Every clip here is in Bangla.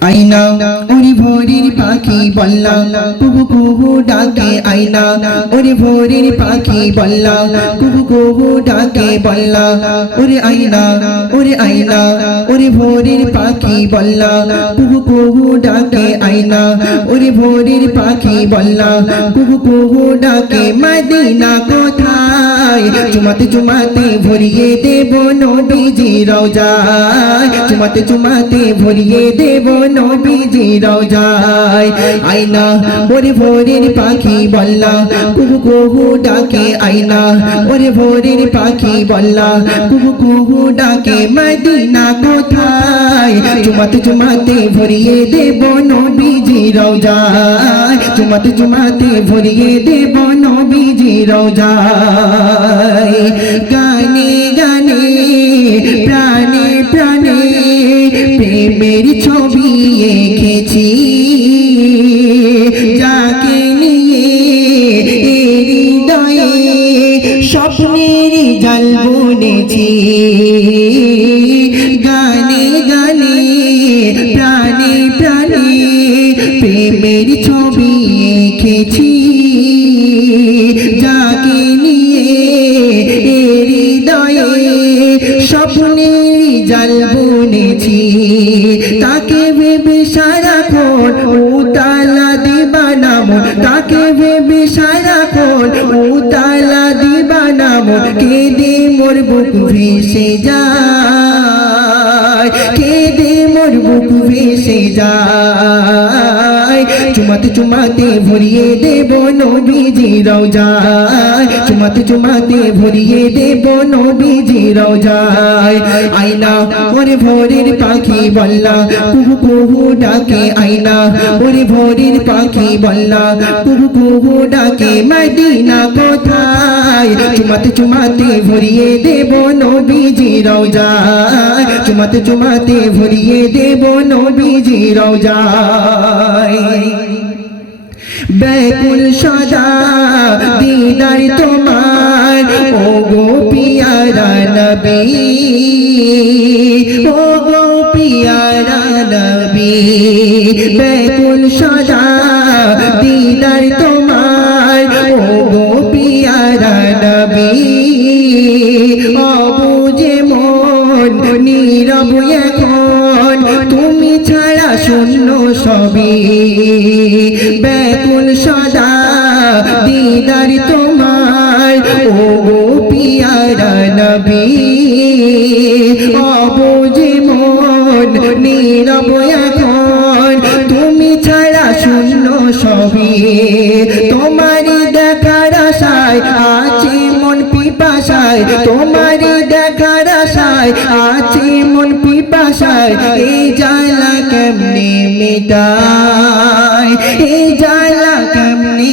আইনা ওরে ভোরের পাখি বল্লা কুহু কুহু ডাকে আইনা ওরে ভোরের পাখি বল্লা কুহু কুহু ডাকে বল্লা ওরে আইনা ওরে ভোরের পাখি বল্লা কুহু কুহু ডাকে আইনা ওরে ভোরের পাখি বল্লা কুহু কুহু ডাকে মদিনা কোথায় চুমাতে চুমাতে ভরিয়ে দেব নবীজি রওজায় চুমাতে চুমাতে ভরিয়ে দেব নবীজি রওজায় আইনা ওরে ভোরের পাখি বল্লা কুহু কুহু ডাকে আইনা ওরে ভোরের পাখি বল্লা কুহু কুহু ডাকে মদিনা কোথায় চুমাতে চুমাতে ভরিয়ে দেব নবীজি রওজায় চুমাতে চুমাতে ভরিয়ে দেব নবীজি রওজায় গানে গানে প্রাণে প্রাণে প্রেমের ছবি এঁকেছি যাকে নিয়ে হৃদয়ে স্বপ্নের জাল বুনেছি গানে গানে প্রাণে প্রাণে প্রেমের ছবি এঁকেছি যাকে নিয়ে হৃদয়ে স্বপ্নের জাল বুনেছি তাকে ভেবে সারাক্ষণ উতালা দিবানা মন তাকে ভেবে সারাক্ষণ উতালা দিবানা মন কেঁদে মোর বুক ভেসে যায় কেঁদে মোর বুক ভেসে যায় চুমাতে চুমাতে ভরিয়ে দেব নবীজি রওজায় চুমাতে চুমাতে ভরিয়ে দেব নবীজি রওজায় আইনা ওরে ভোরের পাখি বল্লা কুহু কুহু ডাকে আইনা ওরে ভোরের পাখি বল্লা কুহু কুহু ডাকে মদিনা কোথায় চুমাতে চুমাতে ভরিয়ে দেব নবীজি রওজায় চুমাতে চুমাতে ভরিয়ে দেব নবীজি রওজায় ব্যাকুল সদা দিদার তোমার ও গো পিয়ারা নবী ও গো পিয়ারা নবী ব্যাকুল সদা দিদার তোমার ও গো পিয়ারা নবী অবুঝে মন নীরব এখন তুমি ছাড়া শূন্য সবই ব্যাকুল সদা দিদার তোমার ও গো পিয়ারা নবী অবুঝে মন নীরব এখন তুমি ছাড়া শূন্য সবই তোমারই দেখার আশায় আছে মন পিপাসায় তোমারই দেখার আশায় আছে মন পিপাসায় এই জ্বালা কেমনে মেটায় এই জ্বালা কেমনে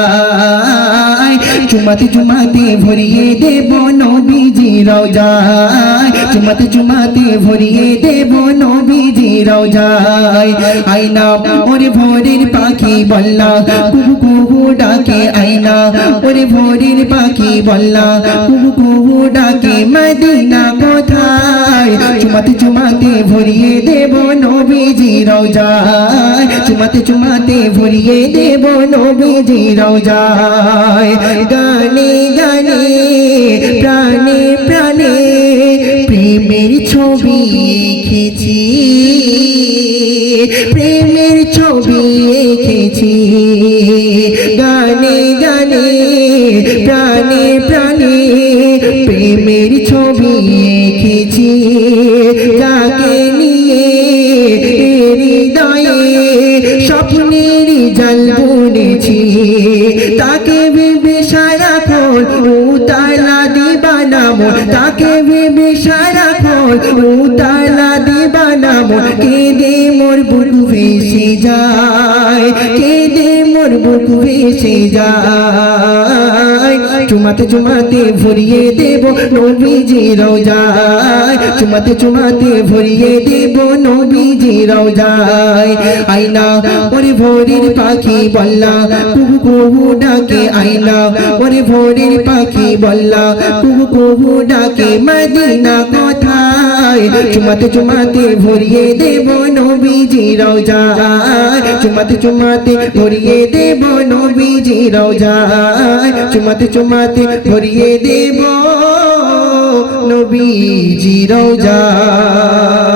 মেটায় চুমাতে চুমাতে ভরিয়ে দেব নবীজি রওজায় চুমাতে চুমাতে ভরিয়ে দেব নবীজি রওজায় আইনা ওরে ভোরের পাখি বল্লা কুহু কুহু ডাকে আইনা ওরে ভোরের পাখি বল্লা কুহু কুহু ডাকে মদিনা কোথায় চুমাতে চুমাতে ভরিয়ে দেব নবীজি রওজায় চুমাতে চুমাতে ভরিয়ে দেব নবীজি রওজায় গানে গানে প্রাণে প্রাণে প্রেমের ছবি এঁকেছি প্রেমের ছবি এঁকেছি গানে গানে প্রাণে প্রাণে প্রেমের ছবি এঁকেছি যাকে নিয়ে হৃদয়ে স্বপ্নের জাল বুনেছি তাকে ভেবে সারাক্ষণ উতালা দিবানা মন তাকে ভেবে সারাক্ষণ উতালা দিবানা মন কেঁদে মোর বুক ভেসে যায় কেঁদে মোর বুক ভেসে যায় চুমাতে চুমাতে ভরিয়ে দেব নবীজি রওজায় চুমাতে চুমাতে ভরিয়ে দেব নবীজি রওজায় আইনা ওরে ভোরের পাখি বল্লা কুহু কুহু ডাকে আইনা ওরে ভোরের পাখি বল্লা কুহু কুহু ডাকে মদিনা কোথায় চুমাতে চুমাতে ভরিয়ে দেব নবী রওজায় চুমাতে চুমাতে ভরিয়ে দেব নবীজি রওজায় চুমাতে চুমাতে ভরিয়ে দেব নবীজি রওজায়